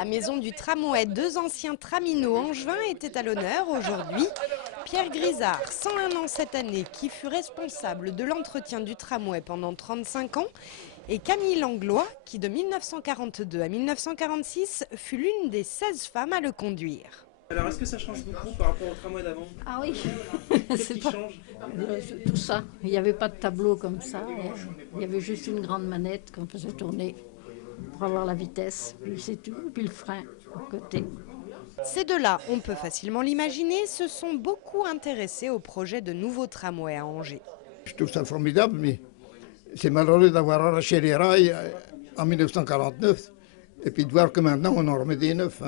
la maison du tramway, 2 anciens traminots angevins étaient à l'honneur aujourd'hui. Pierre Grisard, 101 ans cette année, qui fut responsable de l'entretien du tramway pendant 35 ans, et Camille Langlois, qui de 1942 à 1946 fut l'une des 16 femmes à le conduire. Alors, est-ce que ça change beaucoup par rapport au tramway d'avant? Ah oui, Qu'est-ce qui change? tout ça. Il n'y avait pas de tableau comme ça. Il y avait juste une grande manette qu'on faisait tourner pour avoir la vitesse. Puis c'est tout. Puis le frein à côté. Ces deux-là, on peut facilement l'imaginer, se sont beaucoup intéressés au projet de nouveau tramway à Angers. Je trouve ça formidable, mais c'est malheureux d'avoir arraché les rails en 1949 et puis de voir que maintenant on en remet des neufs.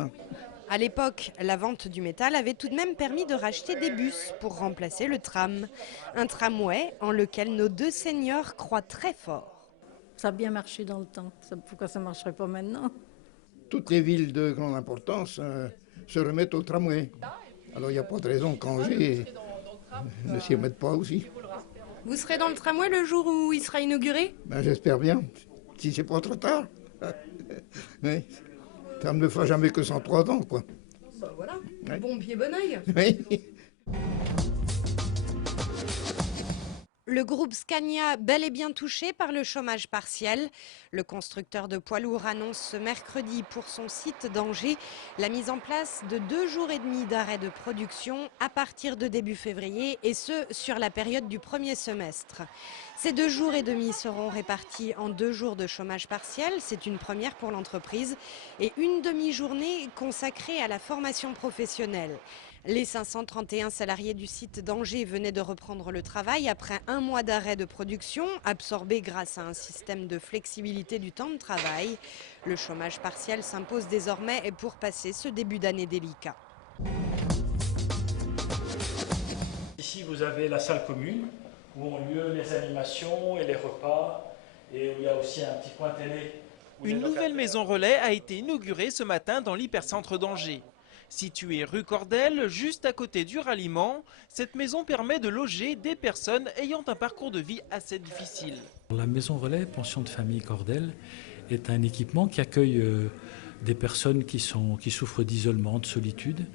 À l'époque, la vente du métal avait tout de même permis de racheter des bus pour remplacer le tram. Un tramway en lequel nos deux seniors croient très fort. Ça a bien marché dans le temps. Pourquoi ça ne marcherait pas maintenant? Toutes les villes de grande importance se remettent au tramway. Alors il n'y a pas de raison qu'Angers ne s'y remette pas aussi. Vous serez dans le tramway le jour où il sera inauguré? J'espère bien, si c'est pas trop tard. Oui. Ça ne me fera jamais que 103 ans, quoi. Bah voilà, ouais. Bon pied, bon oeil. Oui. Le groupe Scania, bel et bien touché par le chômage partiel. Le constructeur de poids lourds annonce ce mercredi pour son site d'Angers la mise en place de 2 jours et demi d'arrêt de production à partir de début février et ce sur la période du premier semestre. Ces 2 jours et demi seront répartis en 2 jours de chômage partiel, c'est une première pour l'entreprise, et une demi-journée consacrée à la formation professionnelle. Les 531 salariés du site d'Angers venaient de reprendre le travail après 1 mois d'arrêt de production, absorbé grâce à un système de flexibilité du temps de travail. Le chômage partiel s'impose désormais pour passer ce début d'année délicat. Ici, vous avez la salle commune où ont lieu les animations et les repas et où il y a aussi un petit coin télé. Une nouvelle maison relais a été inaugurée ce matin dans l'hypercentre d'Angers. Située rue Cordel, juste à côté du ralliement, cette maison permet de loger des personnes ayant un parcours de vie assez difficile. La maison relais pension de famille Cordel est un équipement qui accueille des personnes qui souffrent d'isolement, de solitude,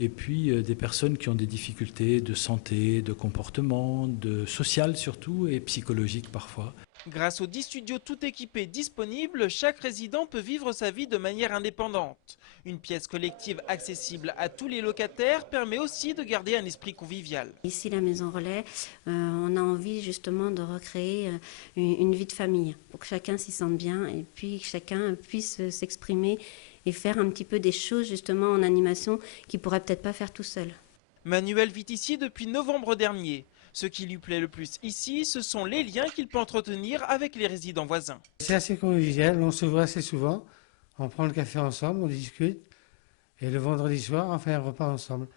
et puis des personnes qui ont des difficultés de santé, de comportement, de social surtout et psychologique parfois. Grâce aux 10 studios tout équipés disponibles, chaque résident peut vivre sa vie de manière indépendante. Une pièce collective accessible à tous les locataires permet aussi de garder un esprit convivial. Ici, la Maison Relais, on a envie justement de recréer une vie de famille pour que chacun s'y sente bien et puis que chacun puisse s'exprimer et faire un petit peu des choses justement en animation qu'il ne pourrait peut-être pas faire tout seul. Manuel vit ici depuis novembre dernier. Ce qui lui plaît le plus ici, ce sont les liens qu'il peut entretenir avec les résidents voisins. C'est assez convivial, on se voit assez souvent, on prend le café ensemble, on discute, et le vendredi soir, on fait un repas ensemble.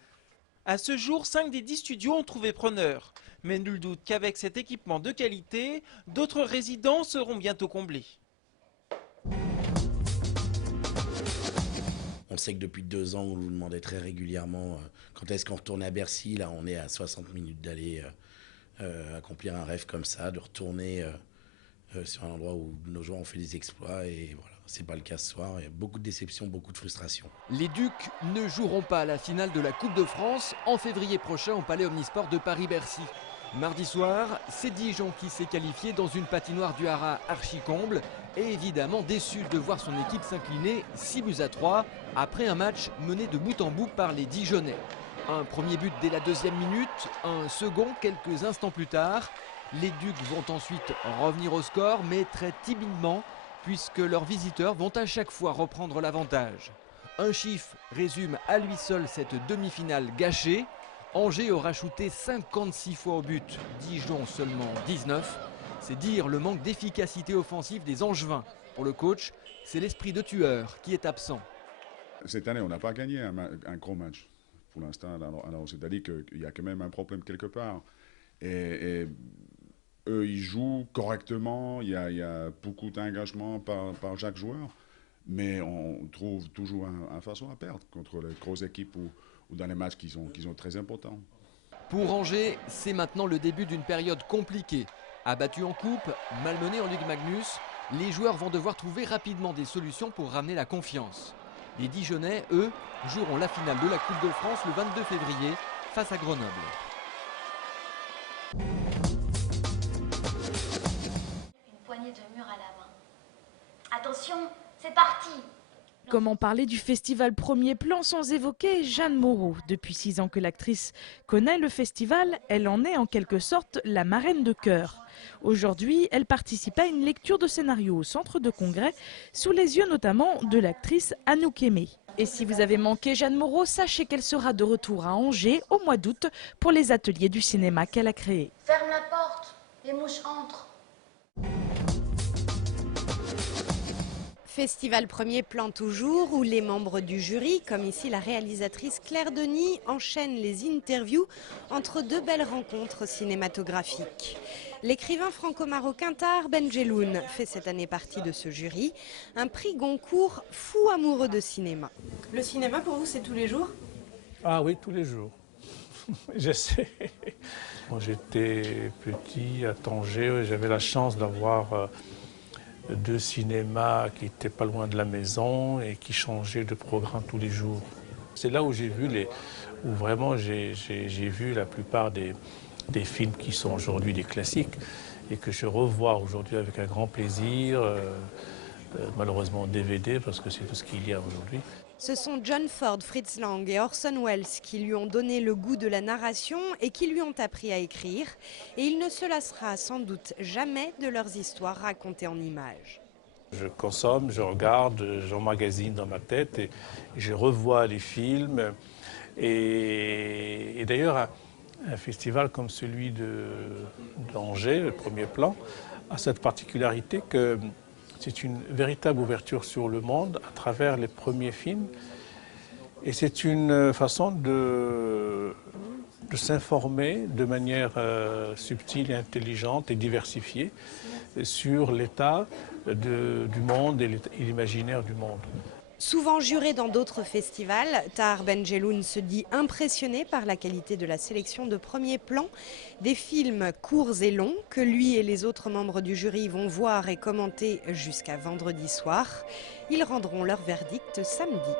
À ce jour, 5 des 10 studios ont trouvé preneur. Mais nul doute qu'avec cet équipement de qualité, d'autres résidents seront bientôt comblés. On sait que depuis 2 ans, on nous demandait très régulièrement quand est-ce qu'on retournait à Bercy. Là, on est à 60 minutes d'aller accomplir un rêve comme ça, de retourner sur un endroit où nos joueurs ont fait des exploits. Et voilà, c'est pas le cas ce soir. Il y a beaucoup de déceptions, beaucoup de frustration. Les Ducs ne joueront pas à la finale de la Coupe de France en février prochain au Palais Omnisport de Paris-Bercy. Mardi soir, c'est Dijon qui s'est qualifié dans une patinoire du Haras archi-comble et évidemment déçu de voir son équipe s'incliner 6-3 après un match mené de bout en bout par les Dijonnais. Un premier but dès la 2e minute, un second quelques instants plus tard. Les Ducs vont ensuite revenir au score mais très timidement puisque leurs visiteurs vont à chaque fois reprendre l'avantage. Un chiffre résume à lui seul cette demi-finale gâchée. Angers aura shooté 56 fois au but, Dijon seulement 19. C'est dire le manque d'efficacité offensive des Angevins. Pour le coach, c'est l'esprit de tueur qui est absent. Cette année, on n'a pas gagné un gros match pour l'instant. Alors c'est-à-dire qu'il y a quand même un problème quelque part. Et eux, ils jouent correctement, il y a beaucoup d'engagement par chaque joueur. Mais on trouve toujours une façon à perdre contre les grosses équipes ou dans les matchs qui sont très importants. Pour Angers, c'est maintenant le début d'une période compliquée. Abattus en coupe, malmenés en Ligue Magnus, les joueurs vont devoir trouver rapidement des solutions pour ramener la confiance. Les Dijonnais, eux, joueront la finale de la Coupe de France le 22 février face à Grenoble. Une poignée de mur à la main. Attention, c'est parti! Comment parler du festival Premier Plan sans évoquer Jeanne Moreau? Depuis 6 ans que l'actrice connaît le festival, elle en est en quelque sorte la marraine de cœur. Aujourd'hui, elle participe à une lecture de scénario au centre de congrès, sous les yeux notamment de l'actrice Anouk Aimée. Et si vous avez manqué Jeanne Moreau, sachez qu'elle sera de retour à Angers au mois d'août pour les ateliers du cinéma qu'elle a créés. Ferme la porte, les mouches entrent. Festival Premier Plan toujours, où les membres du jury, comme ici la réalisatrice Claire Denis, enchaînent les interviews entre deux belles rencontres cinématographiques. L'écrivain franco-marocain Tahar Benjeloun fait cette année partie de ce jury, un prix Goncourt fou amoureux de cinéma. Le cinéma pour vous, c'est tous les jours? Ah oui, tous les jours. J'essaie. Quand j'étais petit à Tanger, j'avais la chance d'avoir 2 cinémas qui n'étaient pas loin de la maison et qui changeaient de programme tous les jours. C'est là où j'ai vu où vraiment j'ai vu la plupart des films qui sont aujourd'hui des classiques et que je revois aujourd'hui avec un grand plaisir, malheureusement DVD parce que c'est tout ce qu'il y a aujourd'hui. Ce sont John Ford, Fritz Lang et Orson Welles qui lui ont donné le goût de la narration et qui lui ont appris à écrire. Et il ne se lassera sans doute jamais de leurs histoires racontées en images. Je consomme, je regarde, j'emmagasine dans ma tête et je revois les films. Et d'ailleurs, un festival comme celui d'Angers, le Premier Plan, a cette particularité que c'est une véritable ouverture sur le monde à travers les premiers films. Et c'est une façon de s'informer de manière subtile et intelligente et diversifiée sur l'état du monde et l'imaginaire du monde. Souvent juré dans d'autres festivals, Tahar Benjeloun se dit impressionné par la qualité de la sélection de Premier Plan, des films courts et longs que lui et les autres membres du jury vont voir et commenter jusqu'à vendredi soir. Ils rendront leur verdict samedi.